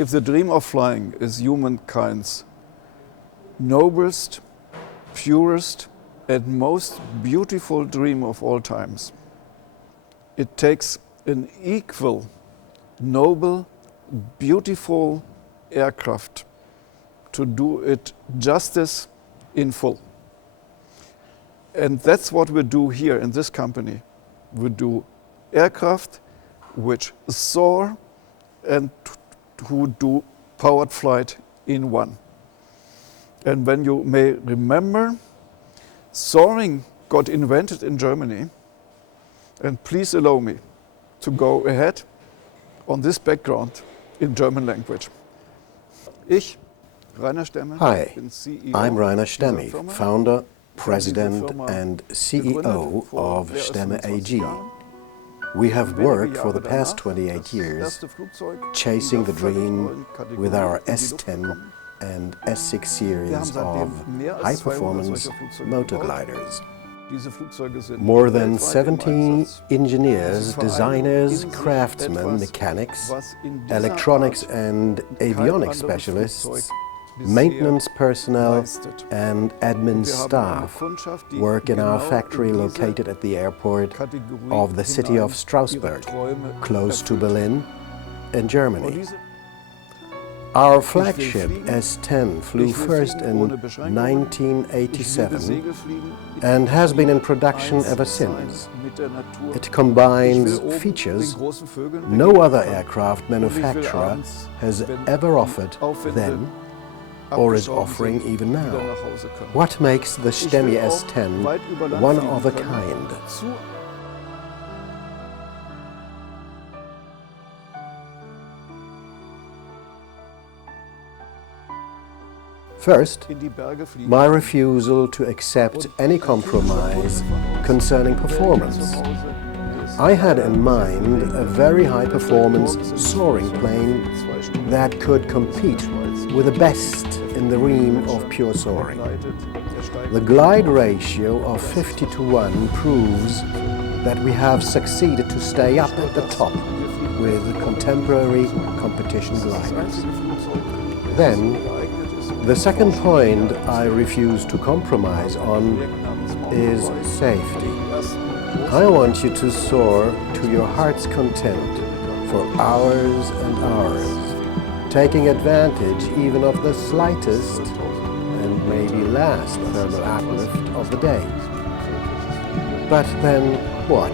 If the dream of flying is humankind's noblest, purest and most beautiful dream of all times, it takes an equal, noble, beautiful aircraft to do it justice in full. And that's what we do here in this company. We do aircraft which soar and who do powered flight in one. And when you may remember, soaring got invented in Germany. And please allow me to go ahead on this background in German language. Hi, I'm Rainer Stemme, founder, president and CEO of Stemme AG. We have worked for the past 28 years chasing the dream with our S10 and S6 series of high-performance motor gliders. More than 70 engineers, designers, craftsmen, mechanics, electronics and avionics specialists, maintenance personnel and admin staff work in our factory located at the airport of the city of Strasbourg, close to Berlin in Germany. Our flagship S10 flew first in 1987 and has been in production ever since. It combines features no other aircraft manufacturer has ever offered then or is offering even now. What makes the Stemme S10 one of a kind? First, my refusal to accept any compromise concerning performance. I had in mind a very high-performance soaring plane that could compete with the best in the realm of pure soaring. The glide ratio of 50:1 proves that we have succeeded to stay up at the top with contemporary competition gliders. Then, the second point I refuse to compromise on is safety. I want you to soar to your heart's content for hours and hours, taking advantage even of the slightest and maybe last thermal uplift of the day. But then what?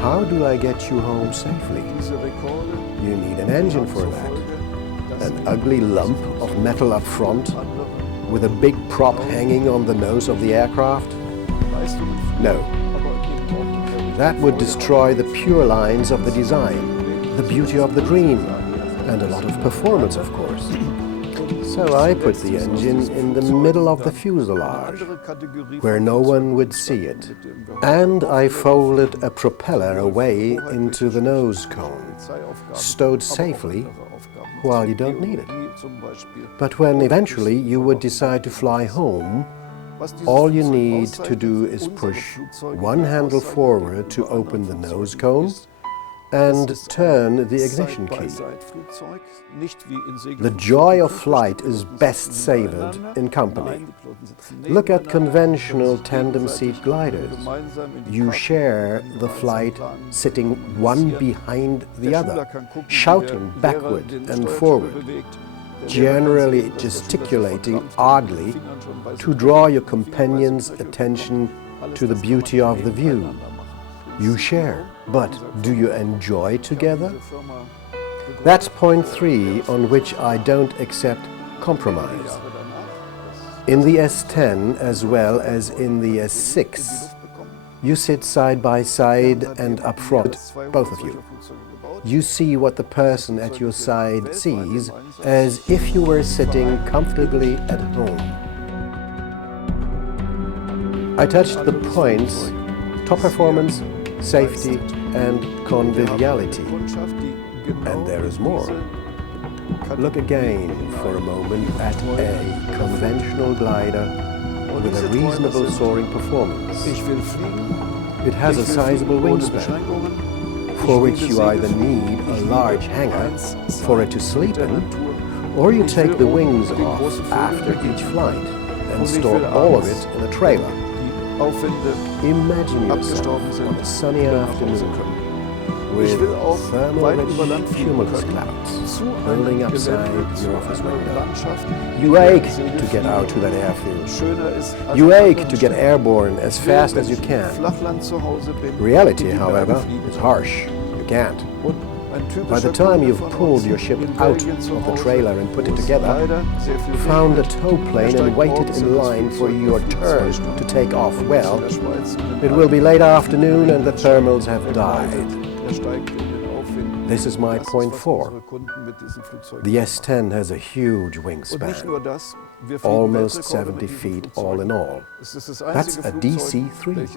How do I get you home safely? You need an engine for that. An ugly lump of metal up front with a big prop hanging on the nose of the aircraft? No. That would destroy the pure lines of the design, the beauty of the dream, and a lot of performance, of course. So I put the engine in the middle of the fuselage, where no one would see it. And I folded a propeller away into the nose cone, stowed safely while you don't need it. But when eventually you would decide to fly home, all you need to do is push one handle forward to open the nose cone and turn the ignition key. The joy of flight is best savored in company. Look at conventional tandem seat gliders. You share the flight sitting one behind the other, shouting backward and forward, generally gesticulating oddly to draw your companion's attention to the beauty of the view. You share, but do you enjoy together? That's point 3 on which I don't accept compromise. In the S10 as well as in the S6, you sit side by side and up front, both of you. You see what the person at your side sees, as if you were sitting comfortably at home. I touched the points: top performance, safety and conviviality. And there is more. Look again for a moment at a conventional glider with a reasonable soaring performance. It has a sizable wingspan, for which you either need a large hangar for it to sleep in, or you take the wings off after each flight and store all of it in a trailer. Imagine yourself on a sunny afternoon with thermal-rich cumulus clouds building upside your office window. You ache to get out to that airfield. You ache to get airborne as fast as you can. Reality, however, is harsh. You can't. By the time you've pulled your ship out of the trailer and put it together, found a tow plane and waited in line for your turn to take off, well, it will be late afternoon and the thermals have died. This is my point 4. The S10 has a huge wingspan, almost 70 feet all in all. That's a DC-3.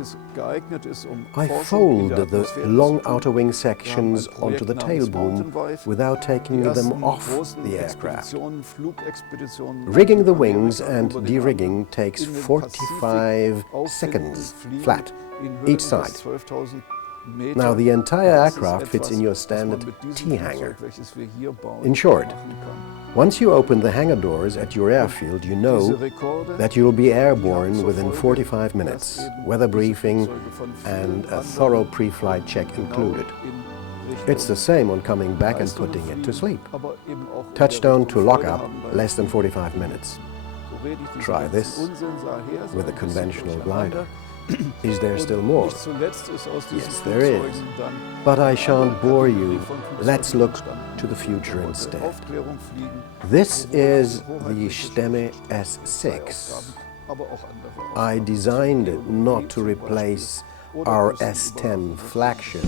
I fold the long outer wing sections onto the tail boom without taking them off the aircraft. Rigging the wings and de-rigging takes 45 seconds flat, each side. Now, the entire aircraft fits in your standard T-hangar. In short, once you open the hangar doors at your airfield, you know that you'll be airborne within 45 minutes, weather briefing and a thorough pre-flight check included. It's the same on coming back and putting it to sleep. Touchdown to lockup, less than 45 minutes. Try this with a conventional glider. Is there still more? Yes, there is. But I shan't bore you. Let's look to the future instead. This is the Stemme S6. I designed it not to replace our S10 flagship,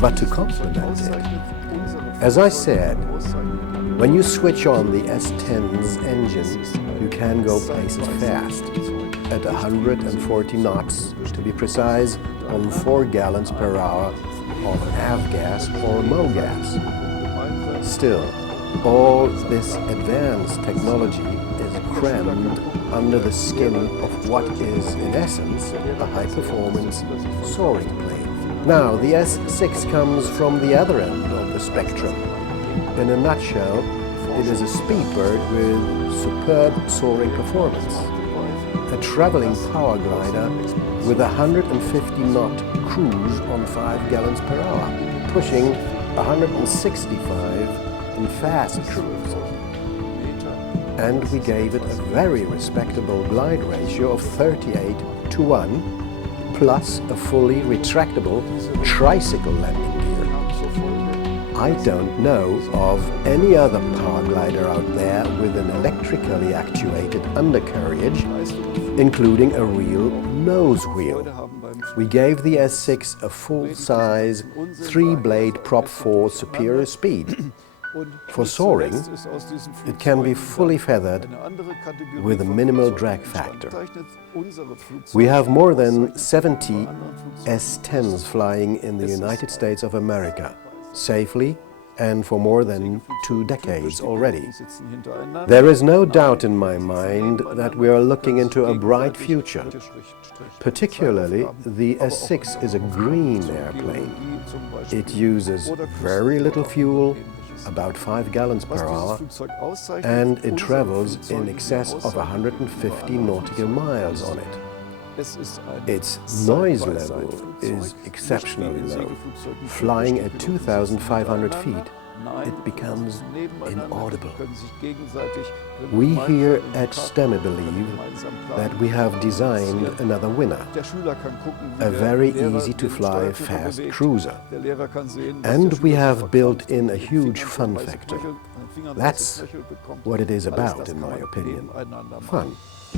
but to complement it. As I said, when you switch on the S10's engine, you can go places fast. At 140 knots, to be precise, on 4 gallons per hour of avgas or MOGAS. Still, all this advanced technology is crammed under the skin of what is, in essence, a high-performance soaring plane. Now, the S6 comes from the other end of the spectrum. In a nutshell, it is a speedbird with superb soaring performance. A traveling power glider with a 150-knot cruise on 5 gallons per hour, pushing 165 in fast cruise. And we gave it a very respectable glide ratio of 38:1, plus a fully retractable tricycle landing gear. I don't know of any other power glider out there with an electrically actuated undercarriage, including a real nose wheel. We gave the S6 a full-size 3-blade Prop 4 superior speed. For soaring, it can be fully feathered with a minimal drag factor. We have more than 70 S10s flying in the United States of America, safely and for more than 2 decades already. There is no doubt in my mind that we are looking into a bright future. Particularly, the S6 is a green airplane. It uses very little fuel, about 5 gallons per hour, and it travels in excess of 150 nautical miles on it. Its noise level is exceptionally low. Flying at 2,500 feet, it becomes inaudible. We here at Stemme believe that we have designed another winner, a very easy-to-fly fast cruiser. And we have built in a huge fun factor. That's what it is about, in my opinion. Fun.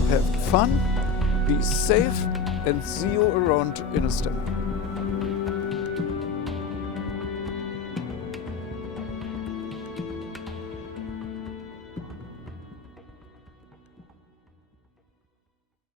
Have fun, be safe, and see you around in a Stemme.